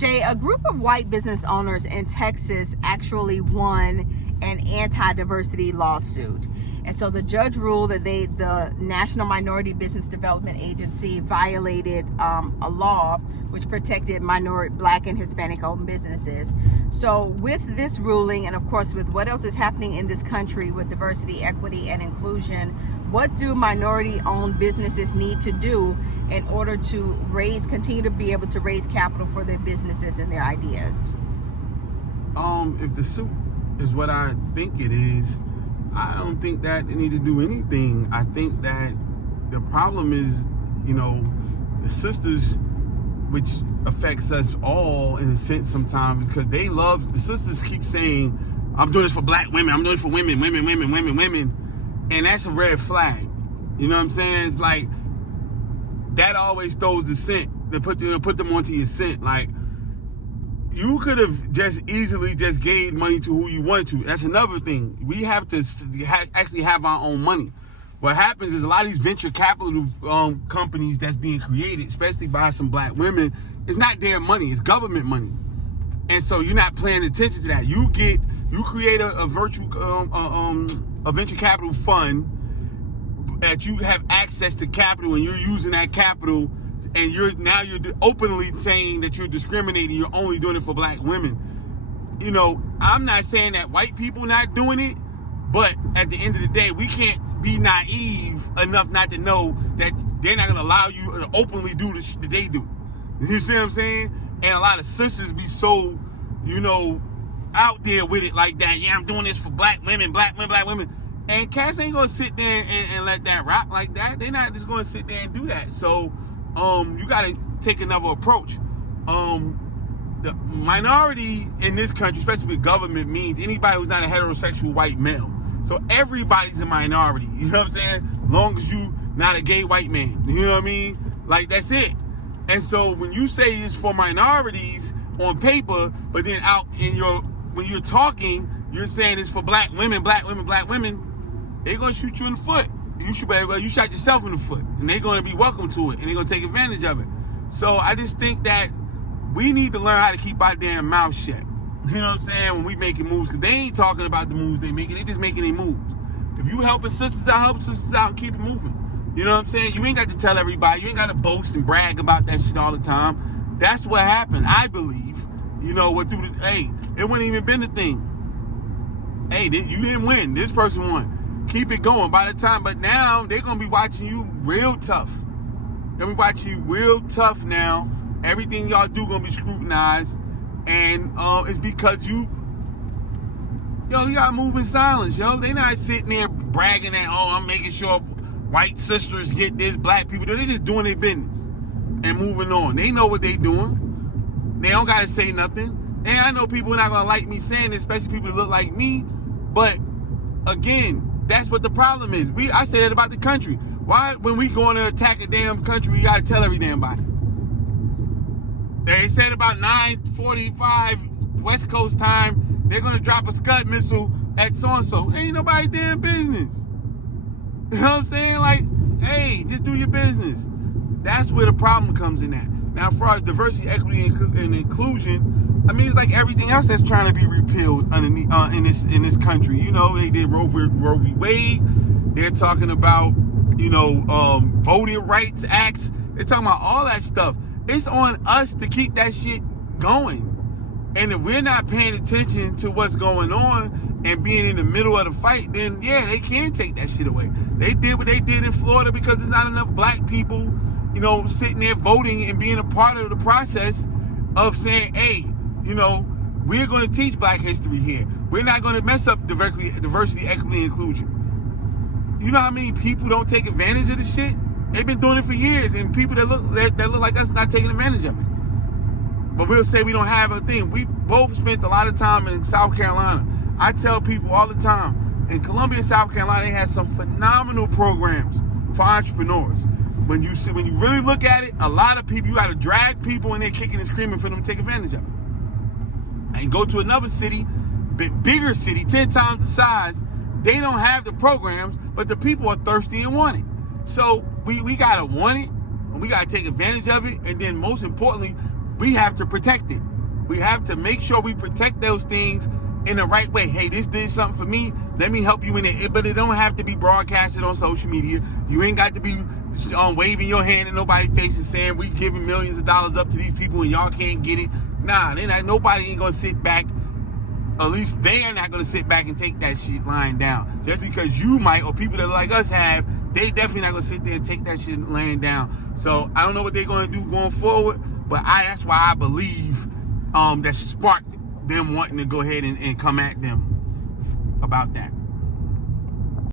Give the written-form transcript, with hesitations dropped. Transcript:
Jay, a group of white business owners in Texas actually won an anti-diversity lawsuit. And so the judge ruled that the National Minority Business Development Agency violated a law which protected minority, Black and Hispanic-owned businesses. So with this ruling, and of course with what else is happening in this country with diversity, equity, and inclusion, what do minority-owned businesses need to do in order to continue to be able to raise capital for their businesses and their ideas? If the suit is what I think it is, I don't think that they need to do anything. I think that the problem is, the sisters, which affects us all in a sense sometimes, because the sisters keep saying, I'm doing this for Black women, I'm doing it for women. And that's a red flag. You know what I'm saying? It's like, that always throws the scent. They put them onto your scent. Like, you could have just easily just gave money to who you wanted to. That's another thing. We have to actually have our own money. What happens is a lot of these venture capital companies that's being created, especially by some Black women, it's not their money. It's government money. And so you're not paying attention to that. You create a venture capital fund that you have access to capital, and you're using that capital, and you're openly saying that you're discriminating. You're only doing it for Black women. I'm not saying that white people not doing it, but at the end of the day, we can't be naive enough not to know that they're not gonna allow you to openly do the shit that they do. You see what I'm saying? And a lot of sisters be so, out there with it like that. Yeah, I'm doing this for Black women. And cats ain't gonna sit there and let that rock like that. They're not just gonna sit there and do that. So, you gotta take another approach. The minority in this country, especially with government, means anybody who's not a heterosexual white male. So everybody's a minority. You know what I'm saying? Long as you not a gay white man. You know what I mean? Like, that's it. And so when you say it's for minorities on paper, but then when you're talking, you're saying it's for Black women, they're gonna shoot you in the foot. You shot yourself in the foot, and they're gonna be welcome to it, and they're gonna take advantage of it. So I just think that we need to learn how to keep our damn mouth shut. You know what I'm saying? When we making moves, because they ain't talking about the moves they making, they just making their moves. If you helping sisters out, help sisters out and keep it moving. You know what I'm saying? You ain't got to tell everybody. You ain't got to boast and brag about that shit all the time. That's what happened, I believe. It wouldn't even been a thing. Hey, you didn't win. This person won. Keep it going by the time. But now they're going to be watching you real tough. They'll be watching you real tough now. Everything y'all do going to be scrutinized. And it's because you gotta move in silence, yo. They not sitting there bragging that, I'm making sure white sisters get this, Black people do. They just doing their business and moving on. They know what they doing. They don't gotta say nothing. And I know people are not gonna like me saying this, especially people that look like me. But again, that's what the problem is. I say that about the country. Why, when we going to attack a damn country, we gotta tell every damn body? They said about 9:45 West Coast time, they're gonna drop a Scud missile at so-and-so. Ain't nobody damn business. You know what I'm saying? Like, hey, just do your business. That's where the problem comes in at. Now, as far as diversity, equity, and inclusion, I mean, it's like everything else that's trying to be repealed underneath in this country. They did Roe v. Wade. They're talking about, voting rights acts. They're talking about all that stuff. It's on us to keep that shit going. And if we're not paying attention to what's going on and being in the middle of the fight, then yeah, they can take that shit away. They did what they did in Florida because there's not enough Black people, sitting there voting and being a part of the process of saying, hey, we're going to teach Black history here. We're not going to mess up diversity, equity, and inclusion. You know how many people don't take advantage of this shit? They've been doing it for years, and people that look like us not taking advantage of it. But we'll say we don't have a thing. We both spent a lot of time in South Carolina. I tell people all the time, in Columbia, South Carolina, they have some phenomenal programs for entrepreneurs. When you really look at it, a lot of people, you got to drag people in there kicking and screaming for them to take advantage of it. And go to another city, bigger city, 10 times the size, they don't have the programs, but the people are thirsty and want it. So we gotta want it, and we gotta take advantage of it, and then most importantly, we have to protect it. We have to make sure we protect those things in the right way. Hey, this did something for me. Let me help you in it. But it don't have to be broadcasted on social media. You ain't got to be waving your hand in nobody's face and saying we giving millions of dollars up to these people and y'all can't get it. Nah, nobody ain't gonna sit back. At least they're not gonna sit back and take that shit lying down. Just because you might, or people that like us have, they definitely not gonna sit there and take that shit laying down. So I don't know what they're gonna do going forward, but that's why I believe that sparked them wanting to go ahead and come at them about that.